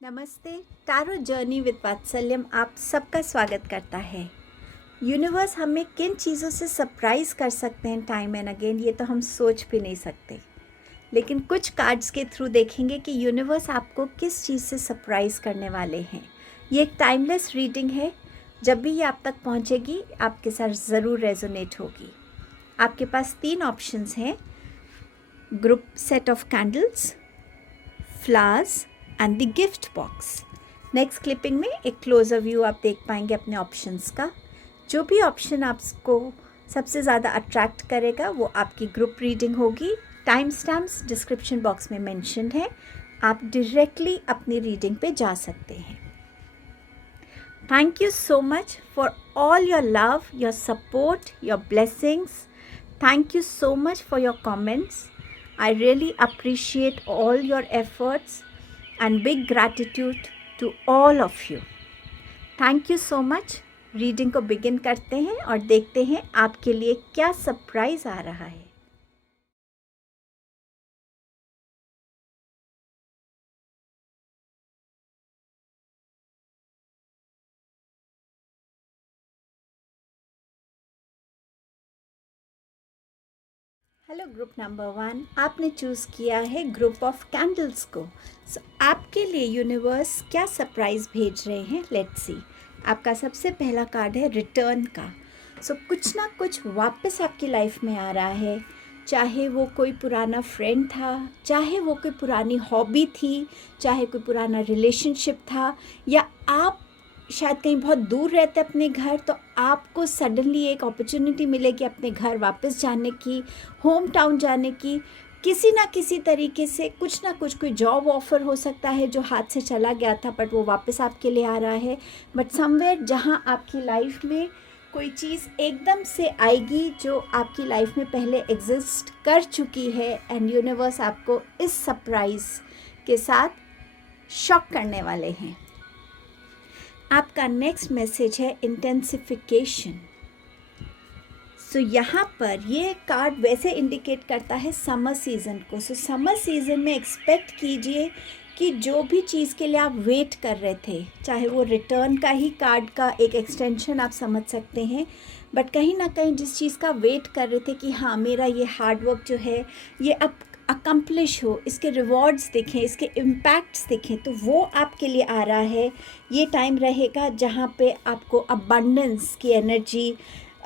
नमस्ते। Tarot journey with वात्सल्यम आप सबका स्वागत करता है। यूनिवर्स हमें किन चीज़ों से सरप्राइज़ कर सकते हैं टाइम एंड अगेन, ये तो हम सोच भी नहीं सकते। लेकिन कुछ कार्ड्स के थ्रू देखेंगे कि यूनिवर्स आपको किस चीज़ से सरप्राइज़ करने वाले हैं। ये एक टाइमलेस रीडिंग है। जब भी ये आप तक पहुंचेगी आपके साथ ज़रूर रेजोनेट होगी। आपके पास 3 ऑप्शंस हैं: group set of candles, flowers and the gift box. Next clipping में एक क्लोजर व्यू आप देख पाएंगे अपने ऑप्शंस का। जो भी ऑप्शन आपको सबसे ज़्यादा अट्रैक्ट करेगा वो आपकी ग्रुप रीडिंग होगी। टाइम स्टैम्प्स डिस्क्रिप्शन बॉक्स में मेंशन है, आप डायरेक्टली अपनी रीडिंग पे जा सकते हैं। Thank you so much for all your love, your support, your blessings. Thank you so much for your comments. I really appreciate all your efforts and big gratitude to all of you. Thank you so much. Reading को begin करते हैं और देखते हैं आपके लिए क्या surprise आ रहा है। हेलो ग्रुप नंबर 1, आपने चूज़ किया है ग्रुप ऑफ कैंडल्स को। आपके लिए यूनिवर्स क्या सरप्राइज भेज रहे हैं, लेट्स सी। आपका सबसे पहला कार्ड है रिटर्न का। कुछ ना कुछ वापस आपकी लाइफ में आ रहा है। चाहे वो कोई पुराना फ्रेंड था, चाहे वो कोई पुरानी हॉबी थी, चाहे कोई पुराना रिलेशनशिप था, या आप शायद कहीं बहुत दूर रहते अपने घर, तो आपको सडनली एक अपॉर्चुनिटी मिलेगी अपने घर वापस जाने की, होम टाउन जाने की। किसी ना किसी तरीके से कुछ ना कुछ, कोई जॉब ऑफ़र हो सकता है जो हाथ से चला गया था बट वो वापस आपके लिए आ रहा है। बट समवेयर जहाँ आपकी लाइफ में कोई चीज़ एकदम से आएगी जो आपकी लाइफ में पहले एग्जिस्ट कर चुकी है, एंड यूनिवर्स आपको इस सरप्राइज़ के साथ शॉक करने वाले हैं। आपका नेक्स्ट मैसेज है इंटेंसिफिकेशन। यहाँ पर ये कार्ड वैसे इंडिकेट करता है समर सीज़न को। समर सीज़न में एक्सपेक्ट कीजिए कि जो भी चीज़ के लिए आप वेट कर रहे थे, चाहे वो रिटर्न का ही कार्ड का एक एक्सटेंशन आप समझ सकते हैं, बट कहीं ना कहीं जिस चीज़ का वेट कर रहे थे कि हाँ मेरा ये हार्डवर्क जो है ये अब अकम्प्लिश हो, इसके रिवॉर्ड्स दिखें, इसके इम्पैक्ट्स दिखें, तो वो आपके लिए आ रहा है। ये टाइम रहेगा जहाँ पे आपको अबंडेंस की एनर्जी,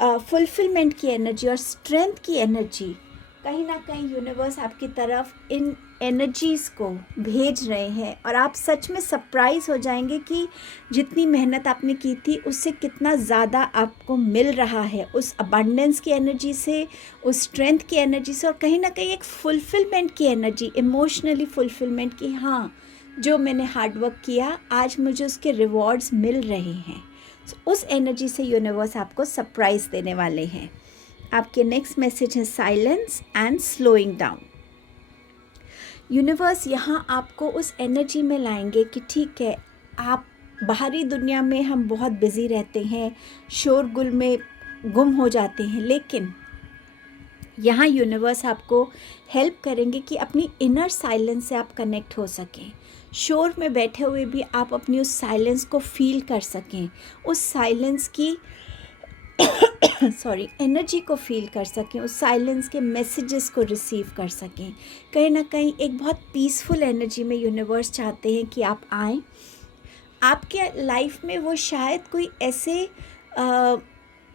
फुलफिलमेंट की एनर्जी और स्ट्रेंथ की एनर्जी, कहीं ना कहीं यूनिवर्स आपकी तरफ इन एनर्जीज़ को भेज रहे हैं। और आप सच में सरप्राइज़ हो जाएंगे कि जितनी मेहनत आपने की थी उससे कितना ज़्यादा आपको मिल रहा है, उस अबंडेंस की एनर्जी से, उस स्ट्रेंथ की एनर्जी से, और कहीं ना कहीं एक फुलफिलमेंट की एनर्जी, इमोशनली फुलफिलमेंट की, हाँ जो मैंने हार्डवर्क किया आज मुझे उसके रिवॉर्ड्स मिल रहे हैं। उस एनर्जी से यूनिवर्स आपको सरप्राइज़ देने वाले हैं। आपके नेक्स्ट मैसेज है silence and slowing down. Universe यहाँ आपको उस एनर्जी में लाएंगे कि ठीक है, आप बाहरी दुनिया में हम बहुत बिज़ी रहते हैं, शोरगुल में गुम हो जाते हैं, लेकिन यहाँ यूनिवर्स आपको हेल्प करेंगे कि अपनी इनर साइलेंस से आप कनेक्ट हो सकें। शोर में बैठे हुए भी आप अपनी उस साइलेंस को फील कर सकें, उस साइलेंस की एनर्जी को फील कर सकें, उस साइलेंस के मैसेजेस को रिसीव कर सकें। कहीं ना कहीं एक बहुत पीसफुल एनर्जी में यूनिवर्स चाहते हैं कि आप आएँ। आपके लाइफ में वो शायद कोई ऐसे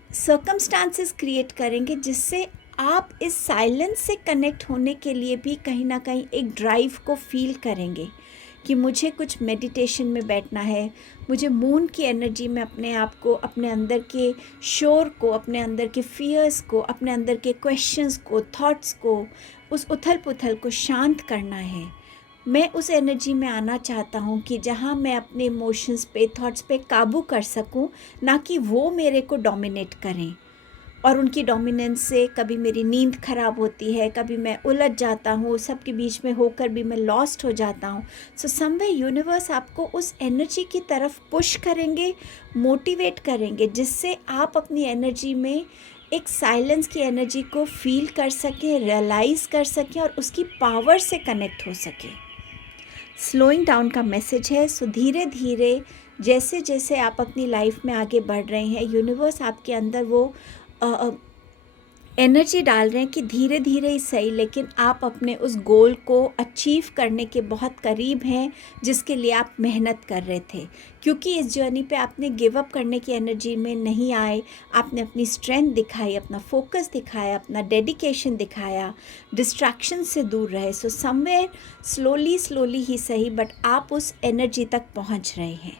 सर्कमस्टांसेस क्रिएट करेंगे जिससे आप इस साइलेंस से कनेक्ट होने के लिए भी कहीं ना कहीं एक ड्राइव को फील करेंगे कि मुझे कुछ मेडिटेशन में बैठना है, मुझे मून की एनर्जी में अपने आप को, अपने अंदर के शोर को, अपने अंदर के फियर्स को, अपने अंदर के क्वेश्चंस को, थॉट्स को, उस उथल पुथल को शांत करना है। मैं उस एनर्जी में आना चाहता हूँ कि जहाँ मैं अपने इमोशंस पे, थॉट्स पे काबू कर सकूँ, ना कि वो मेरे को डोमिनेट करें। और उनकी डोमिनेंस से कभी मेरी नींद खराब होती है, कभी मैं उलझ जाता हूँ, सबके बीच में होकर भी मैं लॉस्ट हो जाता हूँ। समवे यूनिवर्स आपको उस एनर्जी की तरफ पुश करेंगे, मोटिवेट करेंगे, जिससे आप अपनी एनर्जी में एक साइलेंस की एनर्जी को फील कर सकें, रियलाइज़ कर सकें और उसकी पावर से कनेक्ट हो सकें। स्लोइंग डाउन का मैसेज है। सो धीरे धीरे जैसे जैसे आप अपनी लाइफ में आगे बढ़ रहे हैं, यूनिवर्स आपके अंदर वो एनर्जी डाल रहे हैं कि धीरे धीरे ही सही, लेकिन आप अपने उस गोल को अचीव करने के बहुत करीब हैं, जिसके लिए आप मेहनत कर रहे थे। क्योंकि इस जर्नी पे आपने गिव अप करने की एनर्जी में नहीं आए, आपने अपनी स्ट्रेंथ दिखाई, अपना फोकस दिखाया, अपना डेडिकेशन दिखाया, डिस्ट्रैक्शन से दूर रहे। सो समवेयर स्लोली स्लोली ही सही, बट आप उस एनर्जी तक पहुंच रहे हैं।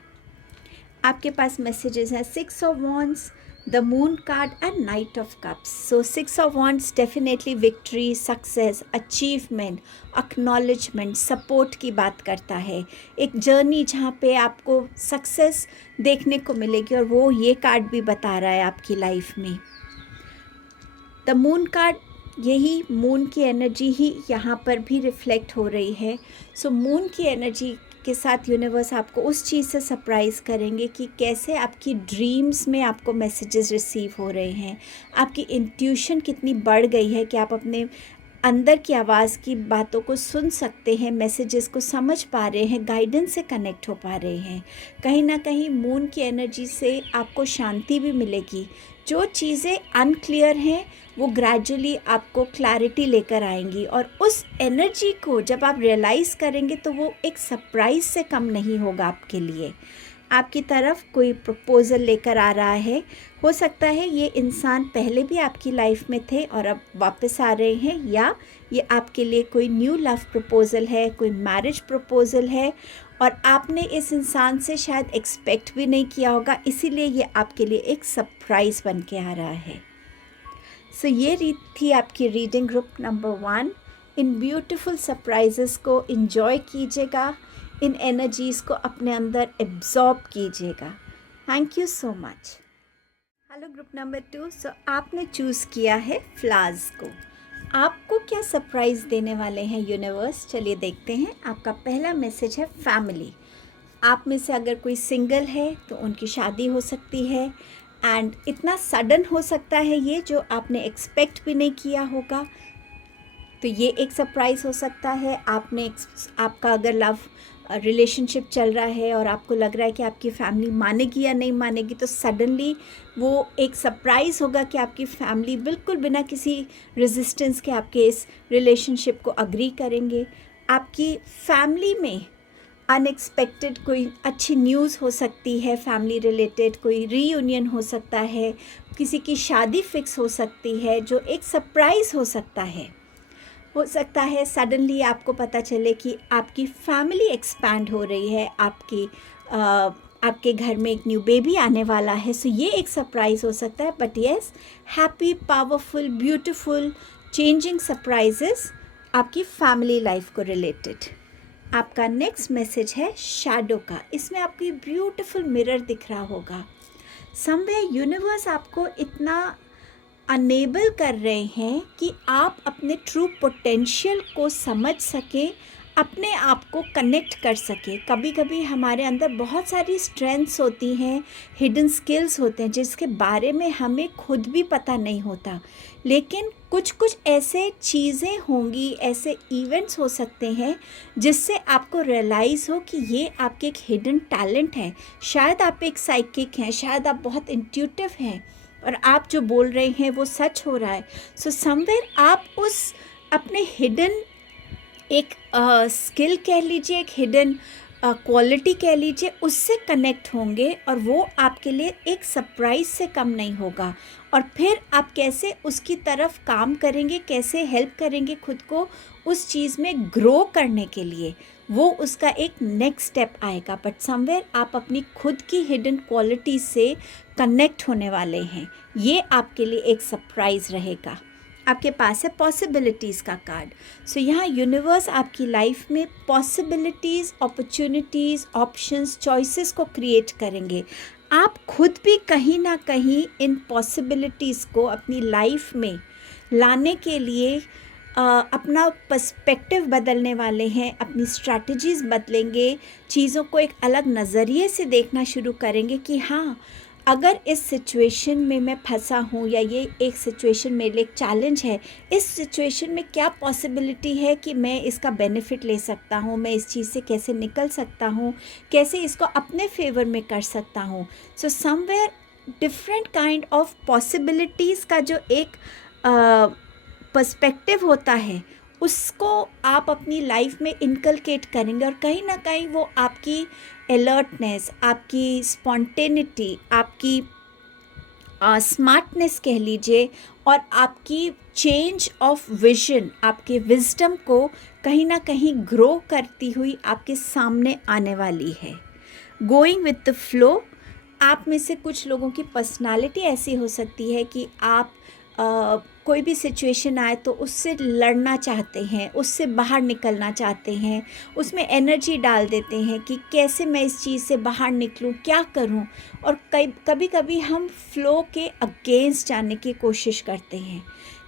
आपके पास मैसेजेस हैं 6 of wands, the moon card and night of cups. So 6 of wands definitely victory, success, achievement, acknowledgement, support की बात करता है। एक जर्नी जहाँ पे आपको सक्सेस देखने को मिलेगी, और वो ये कार्ड भी बता रहा है आपकी लाइफ में। द मून कार्ड, यही मून की एनर्जी ही यहाँ पर भी रिफ्लेक्ट हो रही है। सो मून की एनर्जी के साथ यूनिवर्स आपको उस चीज़ से सरप्राइज़ करेंगे कि कैसे आपकी ड्रीम्स में आपको मैसेजेस रिसीव हो रहे हैं, आपकी इंट्यूशन कितनी बढ़ गई है कि आप अपने अंदर की आवाज़ की बातों को सुन सकते हैं, मैसेजेस को समझ पा रहे हैं, गाइडेंस से कनेक्ट हो पा रहे हैं। कहीं ना कहीं मून की एनर्जी से आपको शांति भी मिलेगी। जो चीज़ें अनक्लियर हैं वो ग्रेजुअली आपको क्लैरिटी लेकर आएंगी, और उस एनर्जी को जब आप रियलाइज़ करेंगे तो वो एक सरप्राइज़ से कम नहीं होगा आपके लिए। आपकी तरफ कोई प्रपोज़ल लेकर आ रहा है। हो सकता है ये इंसान पहले भी आपकी लाइफ में थे और अब वापस आ रहे हैं, या ये आपके लिए कोई न्यू लव प्रपोज़ल है, कोई मैरिज प्रपोज़ल है, और आपने इस इंसान से शायद एक्सपेक्ट भी नहीं किया होगा, इसीलिए ये आपके लिए एक सरप्राइज़ बन के आ रहा है। सो ये थी आपकी रीडिंग ग्रुप नंबर 1। इन ब्यूटीफुल सरप्राइजेस को एंजॉय कीजिएगा, इन एनर्जीज़ को अपने अंदर एब्जॉर्ब कीजिएगा। Thank you so much. Hello group number 2। सो आपने चूज़ किया है फ्लावर्स को। आपको क्या सरप्राइज़ देने वाले हैं यूनिवर्स, चलिए देखते हैं। आपका पहला मैसेज है फैमिली। आप में से अगर कोई सिंगल है तो उनकी शादी हो सकती है, एंड इतना सडन हो सकता है ये, जो आपने एक्सपेक्ट भी नहीं किया होगा। तो ये एक सरप्राइज़ हो सकता है। आपका अगर लव रिलेशनशिप चल रहा है और आपको लग रहा है कि आपकी फैमिली मानेगी या नहीं मानेगी, तो सडनली वो एक सरप्राइज़ होगा कि आपकी फैमिली बिल्कुल बिना किसी रेजिस्टेंस के आपके इस रिलेशनशिप को अग्री करेंगे। आपकी फैमिली में अनएक्सपेक्टेड कोई अच्छी न्यूज़ हो सकती है, फैमिली रिलेटेड कोई रीयूनियन हो सकता है, किसी की शादी फिक्स हो सकती है, जो एक सरप्राइज़ हो सकता है। हो सकता है सडनली आपको पता चले कि आपकी फैमिली एक्सपैंड हो रही है, आपके घर में एक न्यू बेबी आने वाला है। सो ये एक सरप्राइज़ हो सकता है। But yes, happy, powerful, beautiful, changing surprises आपकी फैमिली लाइफ को रिलेटेड। आपका नेक्स्ट मैसेज है शैडो का। इसमें आपको ब्यूटीफुल मिरर दिख रहा होगा। समवेयर यूनिवर्स आपको इतना अनेबल कर रहे हैं कि आप अपने ट्रू पोटेंशियल को समझ सकें, अपने आप को कनेक्ट कर सकें। कभी कभी हमारे अंदर बहुत सारी स्ट्रेंथ्स होती हैं, हिडन स्किल्स होते हैं, जिसके बारे में हमें खुद भी पता नहीं होता, लेकिन कुछ कुछ ऐसे चीज़ें होंगी, ऐसे इवेंट्स हो सकते हैं जिससे आपको रियलाइज़ हो कि ये आपके एक हिडन टैलेंट है। शायद आप एक साइकिक हैं, शायद आप बहुत इंट्यूटिव हैं, और आप जो बोल रहे हैं वो सच हो रहा है। सो समवेयर आप उस अपने हिडन एक स्किल कह लीजिए, एक हिडन क्वालिटी कह लीजिए, उससे कनेक्ट होंगे, और वो आपके लिए एक सरप्राइज़ से कम नहीं होगा। और फिर आप कैसे उसकी तरफ काम करेंगे, कैसे हेल्प करेंगे खुद को उस चीज़ में ग्रो करने के लिए, वो उसका एक नेक्स्ट स्टेप आएगा। बट समवेयर आप अपनी खुद की हिडन क्वालिटी से कनेक्ट होने वाले हैं। ये आपके लिए एक सरप्राइज़ रहेगा। आपके पास है पॉसिबिलिटीज़ का कार्ड। सो यहाँ यूनिवर्स आपकी लाइफ में पॉसिबिलिटीज़, अपॉर्चुनिटीज़, ऑप्शंस, चॉइसेस को क्रिएट करेंगे। आप खुद भी कहीं ना कहीं इन पॉसिबिलिटीज़ को अपनी लाइफ में लाने के लिए अपना पर्सपेक्टिव बदलने वाले हैं, अपनी स्ट्रैटेजीज़ बदलेंगे, चीज़ों को एक अलग नज़रिए से देखना शुरू करेंगे कि हाँ, अगर इस सिचुएशन में मैं फंसा हूँ या ये एक सिचुएशन मेरे लिए एक चैलेंज है, इस सिचुएशन में क्या पॉसिबिलिटी है कि मैं इसका बेनिफिट ले सकता हूँ, मैं इस चीज़ से कैसे निकल सकता हूँ, कैसे इसको अपने फेवर में कर सकता हूँ। So somewhere different kind of possibilities का जो एक पर्सपेक्टिव होता है, उसको आप अपनी लाइफ में इनकलकेट करेंगे और कहीं ना कहीं वो आपकी अलर्टनेस, आपकी स्पॉन्टेनिटी, आपकी स्मार्टनेस कह लीजिए, और आपकी चेंज ऑफ विजन, आपके विजडम को कहीं ना कहीं ग्रो करती हुई आपके सामने आने वाली है। गोइंग विथ द फ्लो, आप में से कुछ लोगों की पर्सनालिटी ऐसी हो सकती है कि आप कोई भी सिचुएशन आए तो उससे लड़ना चाहते हैं, उससे बाहर निकलना चाहते हैं, उसमें एनर्जी डाल देते हैं कि कैसे मैं इस चीज़ से बाहर निकलूं, क्या करूं। और कभी कभी हम फ्लो के अगेंस्ट जाने की कोशिश करते हैं,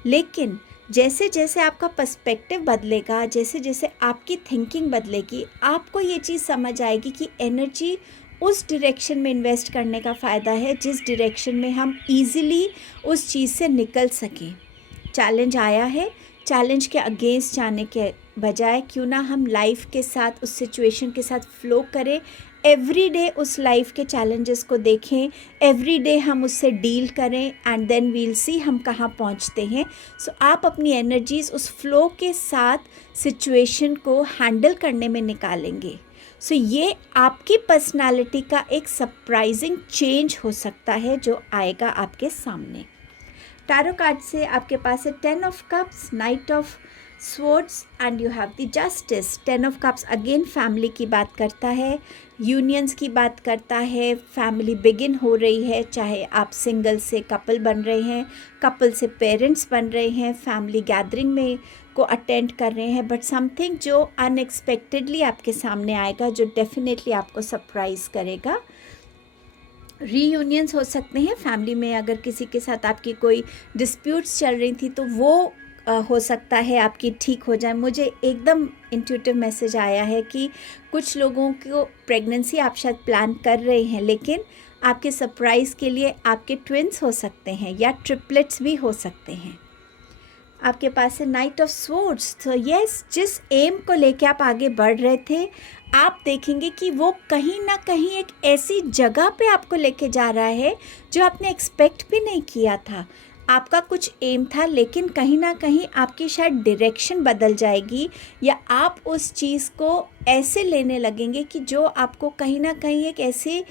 लेकिन जैसे जैसे आपका पर्सपेक्टिव बदलेगा, जैसे जैसे आपकी थिंकिंग बदलेगी, आपको ये चीज़ समझ आएगी कि एनर्जी उस डायरेक्शन में इन्वेस्ट करने का फ़ायदा है जिस डायरेक्शन में हम इजीली उस चीज़ से निकल सकें। चैलेंज आया है, चैलेंज के अगेंस्ट जाने के बजाय क्यों ना हम लाइफ के साथ, उस सिचुएशन के साथ फ्लो करें, एवरी डे उस लाइफ के चैलेंजेस को देखें, एवरी डे हम उससे डील करें, एंड देन वील सी हम कहाँ पहुँचते हैं। सो आप अपनी एनर्जीज़ उस फ्लो के साथ सिचुएशन को हैंडल करने में निकालेंगे। सो ये आपकी पर्सनालिटी का एक सरप्राइजिंग चेंज हो सकता है जो आएगा आपके सामने। टैरो कार्ड से आपके पास है 10 of cups, night of swords and you have the justice. 10 of cups again family की बात करता है, यूनियंस की बात करता है, फैमिली बिगिन हो रही है, चाहे आप सिंगल से कपल बन रहे हैं, कपल से पेरेंट्स बन रहे हैं, फैमिली गैदरिंग में को अटेंड कर रहे हैं, बट समथिंग जो अनएक्सपेक्टेडली आपके सामने आएगा, जो डेफिनेटली आपको सरप्राइज़ करेगा। रीयूनियंस हो सकते हैं फैमिली में, अगर किसी के साथ आपकी कोई डिस्प्यूट्स चल रही थी तो वो हो सकता है आपकी ठीक हो जाए। मुझे एकदम इंट्यूटिव मैसेज आया है कि कुछ लोगों को प्रेगनेंसी आप शायद प्लान कर रहे हैं, लेकिन आपके सरप्राइज़ के लिए आपके ट्विंस हो सकते हैं या ट्रिपलेट्स भी हो सकते हैं। आपके पास है नाइट ऑफ स्वॉर्ड्स। तो यस, जिस एम को लेके आप आगे बढ़ रहे थे, आप देखेंगे कि वो कहीं ना कहीं एक ऐसी जगह पे आपको लेके जा रहा है जो आपने एक्सपेक्ट भी नहीं किया था। आपका कुछ एम था, लेकिन कहीं ना कहीं आपकी शायद डायरेक्शन बदल जाएगी, या आप उस चीज़ को ऐसे लेने लगेंगे कि जो आपको कहीं ना कहीं एक ऐसे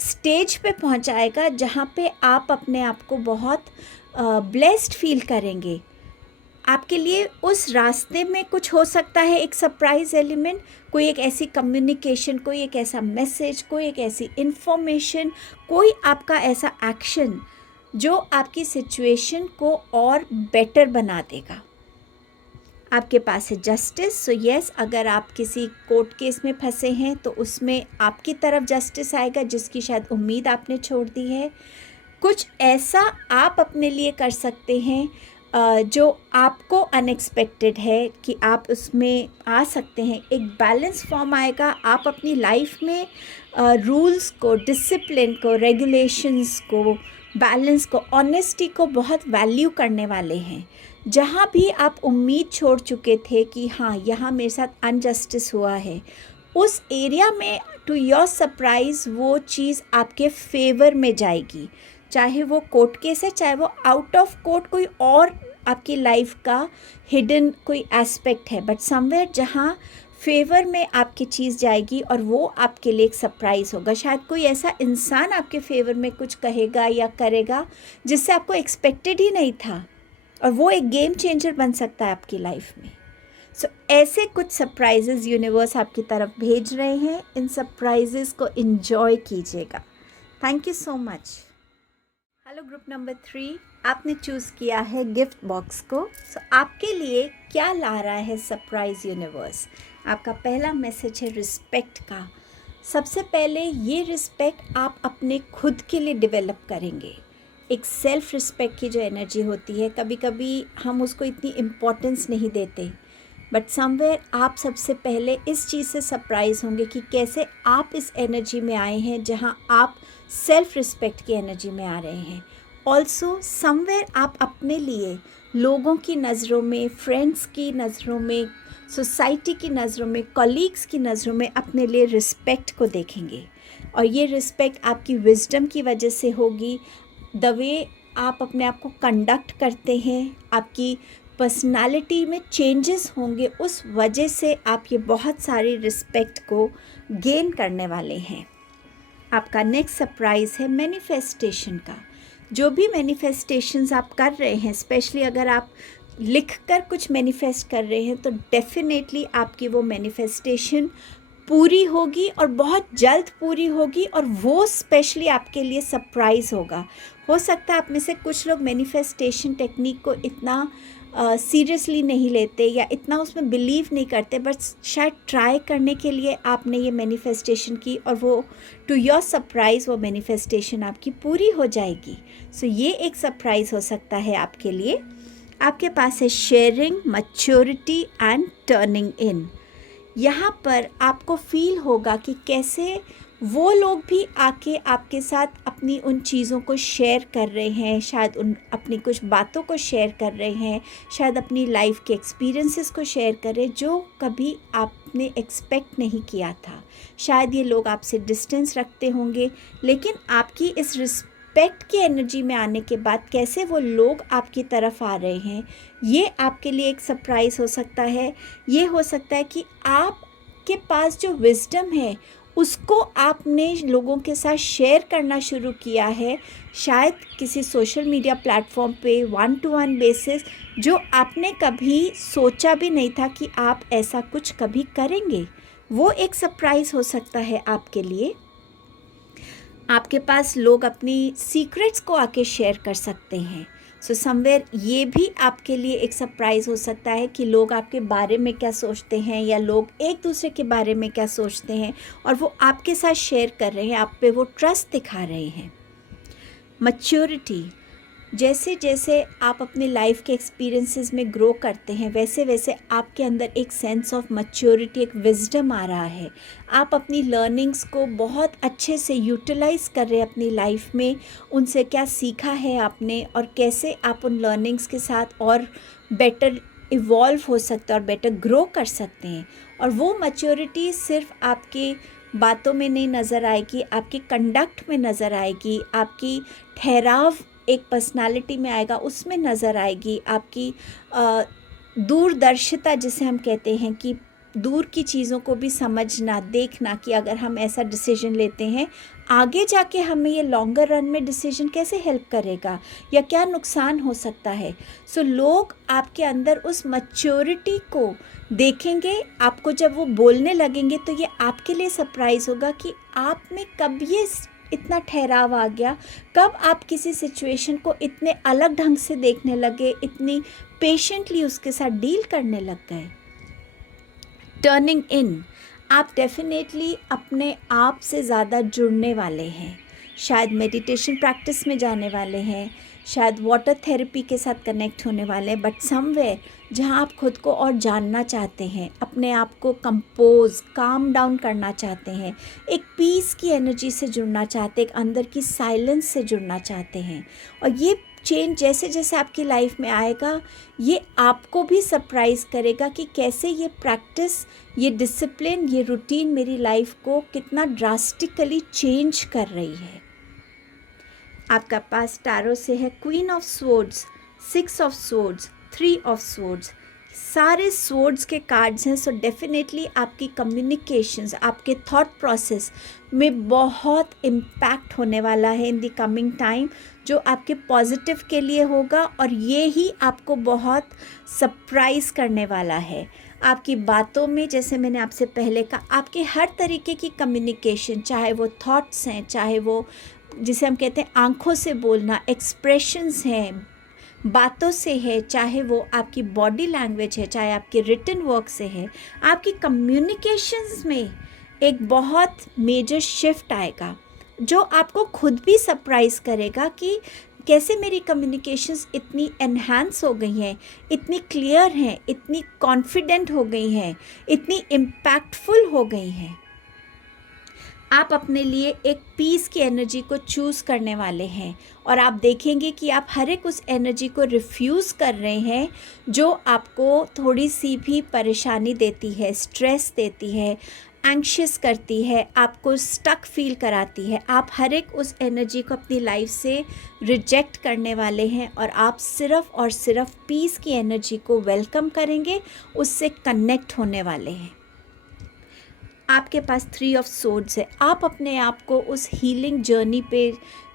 स्टेज पे पहुंचाएगा जहां पे आप अपने आप को बहुत ब्लेस्ड फील करेंगे। आपके लिए उस रास्ते में कुछ हो सकता है एक सरप्राइज़ एलिमेंट, कोई एक ऐसी कम्युनिकेशन, कोई एक ऐसा मैसेज, कोई एक ऐसी इंफॉर्मेशन, कोई आपका ऐसा एक्शन जो आपकी सिचुएशन को और बेटर बना देगा। आपके पास है जस्टिस। सो यस, अगर आप किसी कोर्ट केस में फंसे हैं तो उसमें आपकी तरफ जस्टिस आएगा जिसकी शायद उम्मीद आपने छोड़ दी है। कुछ ऐसा आप अपने लिए कर सकते हैं जो आपको अनएक्सपेक्टेड है कि आप उसमें आ सकते हैं। एक बैलेंस फॉर्म आएगा, आप अपनी लाइफ में रूल्स को, डिसिप्लिन को, रेगुलेशंस को, बैलेंस को, ऑनेस्टी को बहुत वैल्यू करने वाले हैं। जहाँ भी आप उम्मीद छोड़ चुके थे कि हाँ, यहाँ मेरे साथ अनजस्टिस हुआ है, उस एरिया में टू योर सरप्राइज़ वो चीज़ आपके फेवर में जाएगी। चाहे वो कोर्ट केस है, चाहे वो आउट ऑफ कोर्ट कोई और आपकी लाइफ का हिडन कोई एस्पेक्ट है, बट समवेयर जहाँ फेवर में आपकी चीज़ जाएगी और वो आपके लिए एक सरप्राइज़ होगा। शायद कोई ऐसा इंसान आपके फेवर में कुछ कहेगा या करेगा जिससे आपको एक्सपेक्टेड ही नहीं था, और वो एक गेम चेंजर बन सकता है आपकी लाइफ में। सो ऐसे कुछ सरप्राइजेज़ यूनिवर्स आपकी तरफ भेज रहे हैं। इन सरप्राइजेज़ को एंजॉय कीजिएगा। Thank you so much. Hello group number 3, आपने चूज़ किया है गिफ्ट बॉक्स को। सो आपके लिए क्या ला रहा है सरप्राइज़ यूनिवर्स? आपका पहला मैसेज है रिस्पेक्ट का। सबसे पहले ये रिस्पेक्ट आप अपने खुद के लिए डेवलप करेंगे। एक सेल्फ रिस्पेक्ट की जो एनर्जी होती है, कभी कभी हम उसको इतनी इम्पोर्टेंस नहीं देते, बट समवेयर आप सबसे पहले इस चीज़ से सरप्राइज होंगे कि कैसे आप इस एनर्जी में आए हैं जहाँ आप सेल्फ रिस्पेक्ट की एनर्जी में आ रहे हैं। ऑल्सो समवेयर आप अपने लिए लोगों की नज़रों में, फ्रेंड्स की नज़रों में, सोसाइटी की नज़रों में, कलीग्स की नज़रों में अपने लिए रिस्पेक्ट को देखेंगे। और ये रिस्पेक्ट आपकी विजडम की वजह से होगी, द वे आप अपने आप को कंडक्ट करते हैं, आपकी पर्सनालिटी में चेंजेस होंगे, उस वजह से आप ये बहुत सारी रिस्पेक्ट को गेन करने वाले हैं। आपका नेक्स्ट सरप्राइज़ है मैनिफेस्टेशन का। जो भी मैनिफेस्टेशंस आप कर रहे हैं, स्पेशली अगर आप लिख कर कुछ मैनिफेस्ट कर रहे हैं, तो डेफिनेटली आपकी वो मैनिफेस्टेशन पूरी होगी और बहुत जल्द पूरी होगी, और वो स्पेशली आपके लिए सरप्राइज़ होगा। हो सकता है आप में से कुछ लोग मैनिफेस्टेशन टेक्निक को इतना सीरियसली नहीं लेते या इतना उसमें बिलीव नहीं करते, बट शायद ट्राई करने के लिए आपने ये मैनिफेस्टेशन की और वो टू योर सरप्राइज़ वो मैनिफेस्टेशन आपकी पूरी हो जाएगी। सो ये एक सरप्राइज़ हो सकता है आपके लिए। आपके पास है शेयरिंग, मैच्योरिटी एंड टर्निंग इन। यहाँ पर आपको फील होगा कि कैसे वो लोग भी आके आपके साथ अपनी उन चीज़ों को शेयर कर रहे हैं, शायद उन अपनी कुछ बातों को शेयर कर रहे हैं, शायद अपनी लाइफ के एक्सपीरियंसेस को शेयर कर रहे हैं जो कभी आपने एक्सपेक्ट नहीं किया था। शायद ये लोग आपसे डिस्टेंस रखते होंगे, लेकिन आपकी इस रिस्पेक्ट की एनर्जी में आने के बाद कैसे वो लोग आपकी तरफ आ रहे हैं, ये आपके लिए एक सरप्राइज़ हो सकता है। ये हो सकता है कि आपके पास जो विजडम है उसको आपने लोगों के साथ शेयर करना शुरू किया है, शायद किसी सोशल मीडिया प्लेटफॉर्म पे 1-to-1 बेसिस, जो आपने कभी सोचा भी नहीं था कि आप ऐसा कुछ कभी करेंगे। वो एक सरप्राइज़ हो सकता है आपके लिए। आपके पास लोग अपनी सीक्रेट्स को आके शेयर कर सकते हैं। सो समवेयर ये भी आपके लिए एक सरप्राइज़ हो सकता है कि लोग आपके बारे में क्या सोचते हैं या लोग एक दूसरे के बारे में क्या सोचते हैं, और वो आपके साथ शेयर कर रहे हैं, आप पे वो ट्रस्ट दिखा रहे हैं। मैच्योरिटी, जैसे जैसे आप अपनी लाइफ के एक्सपीरियंसेस में ग्रो करते हैं, वैसे वैसे आपके अंदर एक सेंस ऑफ मैच्योरिटी, एक विजडम आ रहा है। आप अपनी लर्निंग्स को बहुत अच्छे से यूटिलाइज़ कर रहे हैं अपनी लाइफ में, उनसे क्या सीखा है आपने और कैसे आप उन लर्निंग्स के साथ और बेटर इवॉल्व हो सकते हैं और बेटर ग्रो कर सकते हैं। और वो मैच्योरिटी सिर्फ आपके बातों में नहीं नज़र आएगी, आपके कंडक्ट में नज़र आएगी, आपकी ठहराव एक पर्सनालिटी में आएगा, उसमें नज़र आएगी। आपकी दूरदर्शिता जिसे हम कहते हैं कि दूर की चीज़ों को भी समझना, देखना कि अगर हम ऐसा डिसीजन लेते हैं, आगे जाके हमें ये लॉन्गर रन में डिसीजन कैसे हेल्प करेगा या क्या नुकसान हो सकता है। सो लोग आपके अंदर उस मैच्योरिटी को देखेंगे, आपको जब वो बोलने लगेंगे तो ये आपके लिए सरप्राइज़ होगा कि आप में कब ये इतना ठहराव आ गया, कब आप किसी सिचुएशन को इतने अलग ढंग से देखने लगे, इतनी पेशेंटली उसके साथ डील करने लग गए। टर्निंग इन, आप डेफिनेटली अपने आप से ज़्यादा जुड़ने वाले हैं, शायद मेडिटेशन प्रैक्टिस में जाने वाले हैं, शायद वाटर थेरेपी के साथ कनेक्ट होने वाले हैं, बट समवेयर जहाँ आप खुद को और जानना चाहते हैं, अपने आप को कंपोज, काम डाउन करना चाहते हैं, एक पीस की एनर्जी से जुड़ना चाहते हैं, एक अंदर की साइलेंस से जुड़ना चाहते हैं। और ये चेंज जैसे जैसे आपकी लाइफ में आएगा, ये आपको भी सरप्राइज़ करेगा कि कैसे ये प्रैक्टिस, ये डिसिप्लिन, ये रूटीन मेरी लाइफ को कितना ड्रास्टिकली चेंज कर रही है। आपका पास टैरो से है queen of swords, 6 of swords, 3 of swords, सारे स्वॉर्ड्स के कार्ड्स हैं। सो डेफिनेटली आपकी कम्युनिकेशंस, आपके थॉट प्रोसेस में बहुत इम्पैक्ट होने वाला है इन द कमिंग टाइम, जो आपके पॉजिटिव के लिए होगा, और ये ही आपको बहुत सरप्राइज़ करने वाला है। आपकी बातों में, जैसे मैंने आपसे पहले कहा, आपके हर तरीके की कम्युनिकेशन, चाहे वो थॉट्स हैं, चाहे वो जिसे हम कहते हैं आँखों से बोलना, एक्सप्रेशंस हैं, बातों से है, चाहे वो आपकी बॉडी लैंग्वेज है, चाहे आपके रिटन वर्क से है, आपकी कम्युनिकेशंस में एक बहुत मेजर शिफ्ट आएगा जो आपको खुद भी सरप्राइज़ करेगा कि कैसे मेरी कम्युनिकेशंस इतनी एनहांस हो गई हैं, इतनी क्लियर हैं, इतनी कॉन्फिडेंट हो गई हैं, इतनी इम्पैक्टफुल हो गई हैं। आप अपने लिए एक पीस की एनर्जी को चूज़ करने वाले हैं और आप देखेंगे कि आप हर एक उस एनर्जी को रिफ्यूज़ कर रहे हैं जो आपको थोड़ी सी भी परेशानी देती है, स्ट्रेस देती है, एंग्शियस करती है, आपको स्टक फील कराती है। आप हर एक उस एनर्जी को अपनी लाइफ से रिजेक्ट करने वाले हैं और आप सिर्फ़ और सिर्फ पीस की एनर्जी को वेलकम करेंगे, उससे कनेक्ट होने वाले हैं। आपके पास 3 ऑफ सोर्ड्स है। आप अपने आप को उस हीलिंग जर्नी पे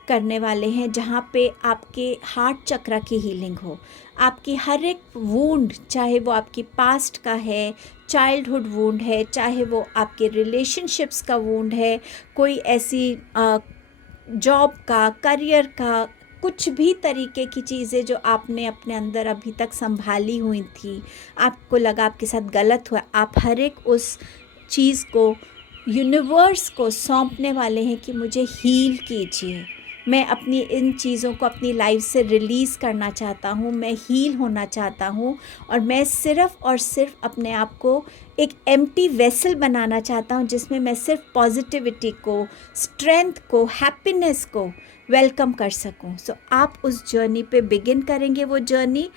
करने वाले हैं जहाँ पे आपके हार्ट चक्रा की हीलिंग हो। आपकी हर एक वूंड, चाहे वो आपकी पास्ट का है, चाइल्डहुड वूंड है, चाहे वो आपके रिलेशनशिप्स का वूंड है, कोई ऐसी जॉब का, करियर का, कुछ भी तरीके की चीज़ें जो आपने अपने अंदर अभी तक संभाली हुई थी, आपको लगा आपके साथ गलत हुआ, आप हर एक उस चीज़ को यूनिवर्स को सौंपने वाले हैं कि मुझे हील कीजिए। मैं अपनी इन चीज़ों को अपनी लाइफ से रिलीज़ करना चाहता हूँ, मैं हील होना चाहता हूँ और मैं सिर्फ़ और सिर्फ अपने आप को एक एम्प्टी वेसल बनाना चाहता हूँ जिसमें मैं सिर्फ पॉजिटिविटी को, स्ट्रेंथ को, हैप्पीनेस को वेलकम कर सकूँ। सो आप उस जर्नी पे बिगिन करेंगे वो जर्नी,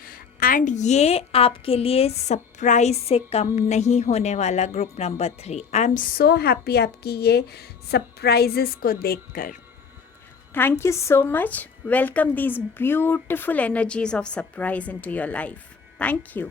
एंड ये आपके लिए सरप्राइज से कम नहीं होने वाला। Group number 3, I am so happy आपकी ये सरप्राइजेस को देखकर। Thank you so much. Welcome these beautiful energies of surprise into your life. Thank you.